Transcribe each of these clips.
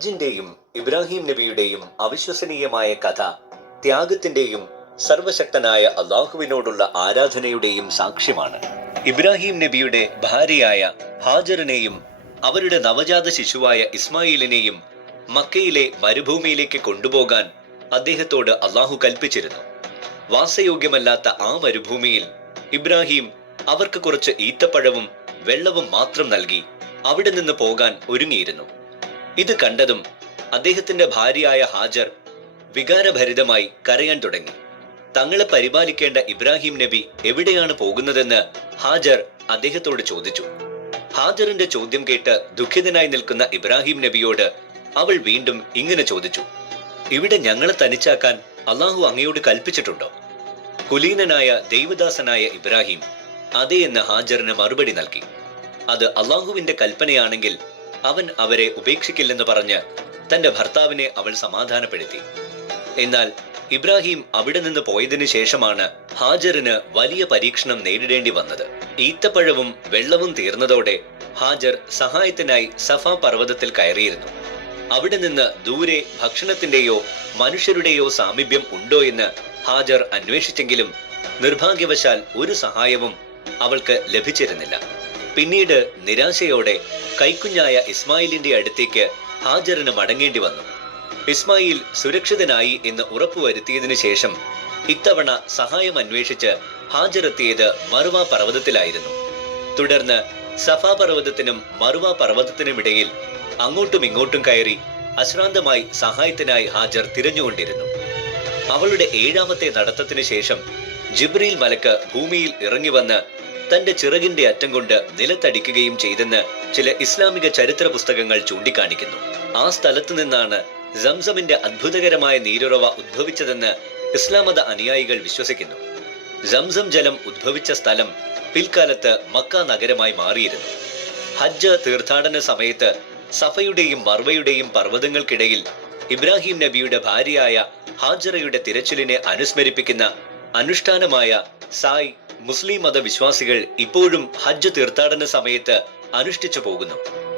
ഹജ്ജിന്റെയും ഇബ്രാഹിം നബിയുടെയും അവിശ്വസനീയമായ കഥ ത്യാഗത്തിന്റെയും സർവശക്തനായ അള്ളാഹുവിനോടുള്ള ആരാധനയുടെയും സാക്ഷ്യമാണ്. ഇബ്രാഹിം നബിയുടെ ഭാര്യയായ ഹാജറിനെയും അവരുടെ നവജാത ശിശുവായ ഇസ്മായിലിനെയും മക്കയിലെ മരുഭൂമിയിലേക്ക് കൊണ്ടുപോകാൻ അദ്ദേഹത്തോട് അള്ളാഹു കൽപ്പിച്ചിരുന്നു. വാസയോഗ്യമല്ലാത്ത ആ മരുഭൂമിയിൽ ഇബ്രാഹിം അവർക്ക് കുറച്ച് ഈത്തപ്പഴവും വെള്ളവും മാത്രം നൽകി അവിടെ നിന്ന് പോകാൻ ഒരുങ്ങിയിരുന്നു. ഇത് കണ്ടതും അദ്ദേഹത്തിന്റെ ഭാര്യയായ ഹാജർ വികാരഭരിതമായി കരയാൻ തുടങ്ങി. തങ്ങളെ പരിപാലിക്കേണ്ട ഇബ്രാഹിം നബി എവിടെയാണ് പോകുന്നതെന്ന് ഹാജർ അദ്ദേഹത്തോട് ചോദിച്ചു. ഹാജറിന്റെ ചോദ്യം കേട്ട് ദുഃഖിതനായി നിൽക്കുന്ന ഇബ്രാഹിം നബിയോട് അവൾ വീണ്ടും ഇങ്ങനെ ചോദിച്ചു. ഇവിടെ ഞങ്ങളെ തനിച്ചാക്കാൻ അള്ളാഹു അങ്ങയോട് കൽപ്പിച്ചിട്ടുണ്ടോ? കുലീനനായ ദൈവദാസനായ ഇബ്രാഹിം അതേ എന്ന് ഹാജറിന് മറുപടി നൽകി. അത് അള്ളാഹുവിന്റെ കൽപ്പനയാണെങ്കിൽ അവൻ അവരെ ഉപേക്ഷിക്കില്ലെന്ന് പറഞ്ഞ് തന്റെ ഭർത്താവിനെ അവൾ സമാധാനപ്പെടുത്തി. എന്നാൽ ഇബ്രാഹിം അവിടെ നിന്ന് പോയതിനു ശേഷമാണ് ഹാജറിന് വലിയ പരീക്ഷണം നേരിടേണ്ടി വന്നത്. ഈത്തപ്പഴവും വെള്ളവും തീർന്നതോടെ ഹാജർ സഹായത്തിനായി സഫ പർവതത്തിൽ കയറിയിരുന്നു. അവിടെ നിന്ന് ദൂരെ ഭക്ഷണത്തിന്റെയോ മനുഷ്യരുടെയോ സാമീപ്യം ഉണ്ടോ എന്ന് ഹാജർ അന്വേഷിച്ചെങ്കിലും നിർഭാഗ്യവശാൽ ഒരു സഹായവും അവൾക്ക് ലഭിച്ചിരുന്നില്ല. പിന്നീട് നിരാശയോടെ കൈക്കുഞ്ഞായ ഇസ്മായിലിന്റെ അടുത്തേക്ക് ഹാജറിന് മടങ്ങേണ്ടി വന്നു. ഇസ്മായിൽ സുരക്ഷിതനായി എന്ന് ഉറപ്പുവരുത്തിയതിനു ശേഷം ഇത്തവണ സഹായം അന്വേഷിച്ച് ഹാജറെത്തിയത് മറുവ പർവതത്തിലായിരുന്നു. തുടർന്ന് സഫാ പർവതത്തിനും മറുവ പർവതത്തിനുമിടയിൽ അങ്ങോട്ടും ഇങ്ങോട്ടും കയറി അശ്രാന്തമായി സഹായത്തിനായി ഹാജർ തിരഞ്ഞുകൊണ്ടിരുന്നു. അവളുടെ ഏഴാമത്തെ നടത്തത്തിനു ശേഷം ജിബ്രീൽ മലക്ക് ഭൂമിയിൽ ഇറങ്ങി വന്ന് തന്റെ ചിറകിന്റെ അറ്റം കൊണ്ട് നിലത്തടിക്കുകയും ചെയ്തെന്ന് ചില ഇസ്ലാമിക ചരിത്ര പുസ്തകങ്ങൾ ചൂണ്ടിക്കാണിക്കുന്നു. ആ സ്ഥലത്തു നിന്നാണ് സംസമിന്റെ അത്ഭുതകരമായ നീരുറവ ഉദ്ഭവിച്ചതെന്ന് ഇസ്ലാം മത അനുയായികൾ വിശ്വസിക്കുന്നു. സംസം ജലം ഉദ്ഭവിച്ച സ്ഥലം പിൽക്കാലത്ത് മക്ക നഗരമായി മാറിയിരുന്നു. ഹജ്ജ് തീർത്ഥാടന സമയത്ത് സഫയുടെയും മർവയുടെയും പർവതങ്ങൾക്കിടയിൽ ഇബ്രാഹിം നബിയുടെ ഭാര്യയായ ഹാജറയുടെ തിരച്ചിലിനെ അനുസ്മരിപ്പിക്കുന്ന അനുഷ്ഠാനമായ സായ് മുസ്ലിം മത വിശ്വാസികൾ ഇപ്പോഴും ഹജ്ജ് തീർത്ഥാടന സമയത്ത് അനുഷ്ഠിച്ചു പോകുന്നു.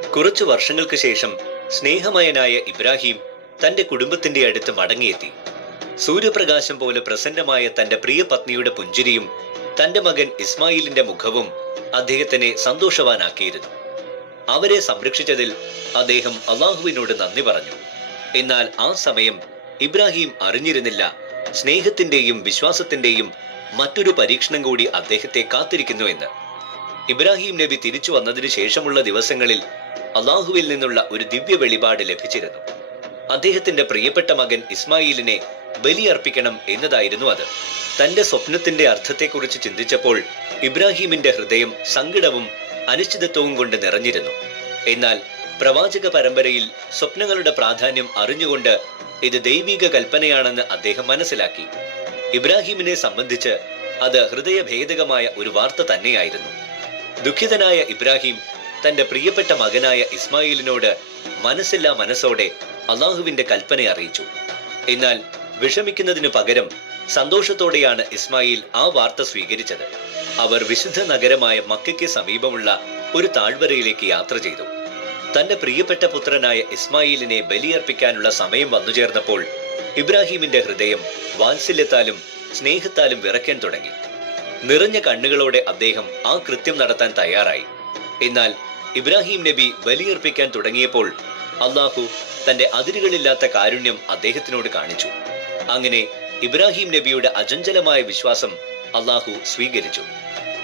കുറച്ചു വർഷങ്ങൾക്ക് ശേഷം സ്നേഹമയനായ ഇബ്രാഹിം തന്റെ കുടുംബത്തിന്റെ അടുത്ത് മടങ്ങിയെത്തി. സൂര്യപ്രകാശം പോലെ പ്രസന്നമായ തന്റെ പ്രിയ പത്നിയുടെ പുഞ്ചിരിയും തന്റെ മകൻ ഇസ്മായിലിന്റെ മുഖവും അദ്ദേഹത്തിനെ സന്തോഷവാനാക്കിയിരുന്നു. അവരെ സംരക്ഷിച്ചതിൽ അദ്ദേഹം അള്ളാഹുവിനോട് നന്ദി പറഞ്ഞു. എന്നാൽ ആ സമയം ഇബ്രാഹിം അറിഞ്ഞിരുന്നില്ല സ്നേഹത്തിന്റെയും വിശ്വാസത്തിന്റെയും മറ്റൊരു പരീക്ഷണം കൂടി അദ്ദേഹത്തെ കാത്തിരിക്കുന്നു എന്ന്. ഇബ്രാഹിം നബി തിരിച്ചു വന്നതിനു ശേഷമുള്ള ദിവസങ്ങളിൽ അള്ളാഹുവിൽ നിന്നുള്ള ഒരു ദിവ്യ വെളിപാട് ലഭിച്ചിരുന്നു. അദ്ദേഹത്തിന്റെ പ്രിയപ്പെട്ട മകൻ ഇസ്മായിലിനെ ബലിയർപ്പിക്കണം എന്നതായിരുന്നു അത്. തന്റെ സ്വപ്നത്തിന്റെ അർത്ഥത്തെക്കുറിച്ച് ചിന്തിച്ചപ്പോൾ ഇബ്രാഹിമിന്റെ ഹൃദയം സങ്കടവും അനിശ്ചിതത്വവും കൊണ്ട് നിറഞ്ഞിരുന്നു. എന്നാൽ പ്രവാചക പരമ്പരയിൽ സ്വപ്നങ്ങളുടെ പ്രാധാന്യം അറിഞ്ഞുകൊണ്ട് ഇത് ദൈവിക കൽപ്പനയാണെന്ന് അദ്ദേഹം മനസ്സിലാക്കി. ഇബ്രാഹിമിനെ സംബന്ധിച്ച് അത് ഹൃദയഭേദകമായ ഒരു വാർത്ത തന്നെയായിരുന്നു. ദുഃഖിതനായ ഇബ്രാഹിം തന്റെ പ്രിയപ്പെട്ട മകനായ ഇസ്മായിലിനോട് മനസ്സില്ലാ മനസ്സോടെ അള്ളാഹുവിന്റെ കൽപ്പന അറിയിച്ചു. എന്നാൽ വിഷമിക്കുന്നതിനു പകരം സന്തോഷത്തോടെയാണ് ഇസ്മായിൽ ആ വാർത്ത സ്വീകരിച്ചത്. അവർ വിശുദ്ധ നഗരമായ മക്കയ്ക്ക് സമീപമുള്ള ഒരു താഴ്വരയിലേക്ക് യാത്ര ചെയ്തു. തന്റെ പ്രിയപ്പെട്ട പുത്രനായ ഇസ്മായിലിനെ ബലിയർപ്പിക്കാനുള്ള സമയം വന്നുചേർന്നപ്പോൾ ഇബ്രാഹിമിന്റെ ഹൃദയം വാത്സല്യത്താലും സ്നേഹത്താലും വിറയ്ക്കാൻ തുടങ്ങി. നിറഞ്ഞ കണ്ണുകളോടെ അദ്ദേഹം ആ കൃത്യം നടത്താൻ തയ്യാറായി. എന്നാൽ ഇബ്രാഹിം നബി ബലിയർപ്പിക്കാൻ തുടങ്ങിയപ്പോൾ അള്ളാഹു തന്റെ അതിരുകളില്ലാത്ത കാരുണ്യം അദ്ദേഹത്തിനോട് കാണിച്ചു. അങ്ങനെ ഇബ്രാഹിം നബിയുടെ അജഞ്ചലമായ വിശ്വാസം അള്ളാഹു സ്വീകരിച്ചു.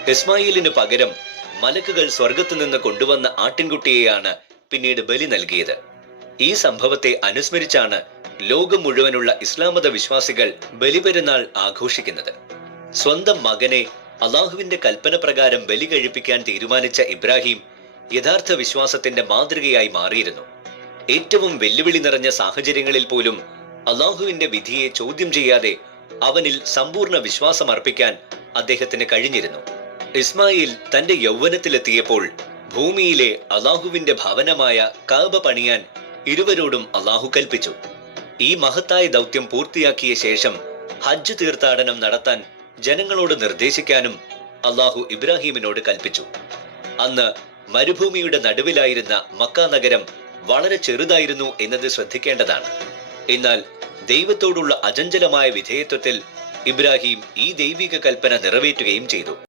ഇസ്മായിലിന് പകരം മലക്കുകൾ സ്വർഗത്തു നിന്ന് കൊണ്ടുവന്ന ആട്ടിൻകുട്ടിയെയാണ് പിന്നീട് ബലി നൽകിയത്. ഈ സംഭവത്തെ അനുസ്മരിച്ചാണ് ലോകം മുഴുവനുള്ള ഇസ്ലാമത വിശ്വാസികൾ ബലിപെരുന്നാൾ ആഘോഷിക്കുന്നത്. സ്വന്തം മകനെ അള്ളാഹുവിന്റെ കൽപ്പന പ്രകാരം ബലി കഴിപ്പിക്കാൻ തീരുമാനിച്ച ഇബ്രാഹിം യഥാർത്ഥ വിശ്വാസത്തിന്റെ മാതൃകയായി മാറിയിരുന്നു. ഏറ്റവും വെല്ലുവിളി നിറഞ്ഞ സാഹചര്യങ്ങളിൽ പോലും അള്ളാഹുവിന്റെ വിധിയെ ചോദ്യം ചെയ്യാതെ അവനിൽ സമ്പൂർണ വിശ്വാസം അർപ്പിക്കാൻ അദ്ദേഹത്തിന് കഴിഞ്ഞിരുന്നു. ഇസ്മായിൽ തന്റെ യൗവനത്തിലെത്തിയപ്പോൾ ഭൂമിയിലെ അള്ളാഹുവിന്റെ ഭവനമായ കാബ പണിയാൻ ഇരുവരോടും അള്ളാഹു കൽപ്പിച്ചു. ഈ മഹത്തായ ദൗത്യം പൂർത്തിയാക്കിയ ശേഷം ഹജ്ജ് തീർത്ഥാടനം നടത്താൻ ജനങ്ങളോട് നിർദ്ദേശിക്കാനും അള്ളാഹു ഇബ്രാഹീമിനോട് കൽപ്പിച്ചു. അന്ന് മരുഭൂമിയുടെ നടുവിലായിരുന്ന മക്ക നഗരം വളരെ ചെറുതായിരുന്നു എന്നത് ശ്രദ്ധിക്കേണ്ടതാണ്. എന്നാൽ ദൈവത്തോടുള്ള അചഞ്ചലമായ വിധേയത്വത്തിൽ ഇബ്രാഹിം ഈ ദൈവിക കൽപ്പന നിറവേറ്റുകയും ചെയ്തു.